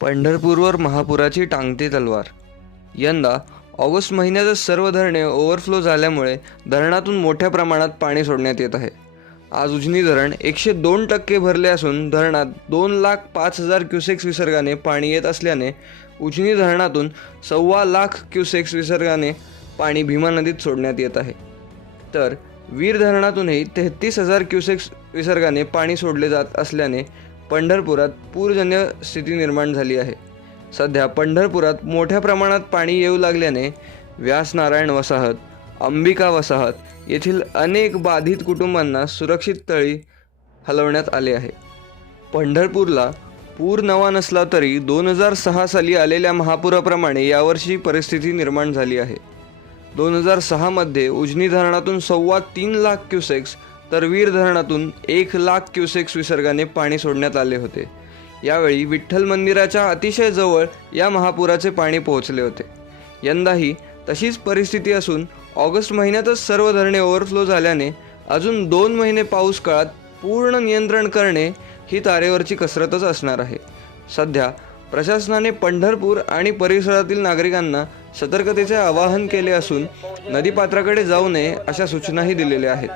पंढरपूरवर महापुराची टांगती तलवार. यंदा ऑगस्ट महिन्यातच सर्व धरणे ओव्हरफ्लो झाल्यामुळे धरणातून मोठ्या प्रमाणात पाणी सोडण्यात येत आहे. आज उजनी धरण एकशे दोन टक्के भरले असून धरणात दोन लाख पाच हजार क्युसेक्स विसर्गाने पाणी येत असल्याने उजनी धरणातून सव्वा लाख क्युसेक्स विसर्गाने पाणी भीमा नदीत सोडण्यात येत आहे. तर वीर धरणातूनही तेहतीस हजार क्युसेक्स विसर्गाने पाणी सोडले जात असल्याने पंढरपुरात पूरजन्य स्थिती निर्माण झाली आहे. सध्या पंढरपुरात मोठ्या प्रमाणात पाणी येऊ लागल्याने व्यासनारायण वसाहत अंबिका वसाहत येथील अनेक बाधित कुटुंबांना सुरक्षित तळी हलवण्यात आले आहे. पंढरपूरला पूर नवा नसला तरी दोन हजार सहा साली आलेल्या महापुराप्रमाणे यावर्षी परिस्थिती निर्माण झाली आहे. दोन हजार सहामध्ये उजनी धरणातून सव्वा तीन लाख क्युसेक्स तर वीर धरणातून एक लाख क्युसेक्स विसर्गाने पाणी सोडण्यात आले होते. यावेळी विठ्ठल मंदिराच्या अतिशय जवळ या महापुराचे पाणी पोहोचले होते. यंदाही तशीच परिस्थिती असून ऑगस्ट महिन्यातच सर्व धरणे ओव्हरफ्लो झाल्याने अजून दोन महिने पाऊस काळात पूर्ण नियंत्रण करणे ही तारेवरची कसरतच असणार आहे. सध्या प्रशासनाने पंढरपूर आणि परिसरातील नागरिकांना सतर्कतेचे आवाहन केले असून नदीपात्राकडे जाऊ नये अशा सूचनाही दिलेल्या आहेत.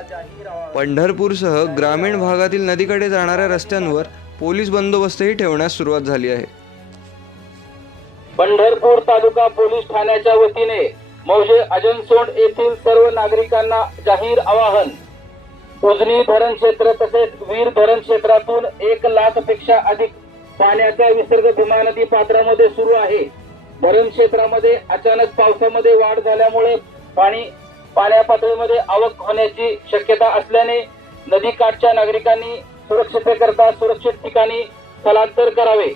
पंढरपूरसह ग्रामीण भागातील नदीकडे जाणाऱ्या रस्त्यांवर पोलीस बंदोबस्तही ठेवण्यास सुरुवात झाली आहे. पंढरपूर तालुका पोलीस ठाण्याच्या वतीने मौजे अजनसोंड येथील सर्व नागरिकांना जाहीर आवाहन. उजनी धरण क्षेत्र तसेच वीर धरण क्षेत्रातून एक लाखपेक्षा अधिक पाण्याचा विसर्ग भीमा नदी पात्रामध्ये सुरू आहे. धरण क्षेत्रामध्ये अचानक पावसामध्ये वाढ झाल्यामुळे पाणी पाण्या पातळीमध्ये आवक होण्याची शक्यता असल्याने नदीकाठच्या नागरिकांनी सुरक्षिततेकरता सुरक्षित ठिकाणी स्थलांतर करावे.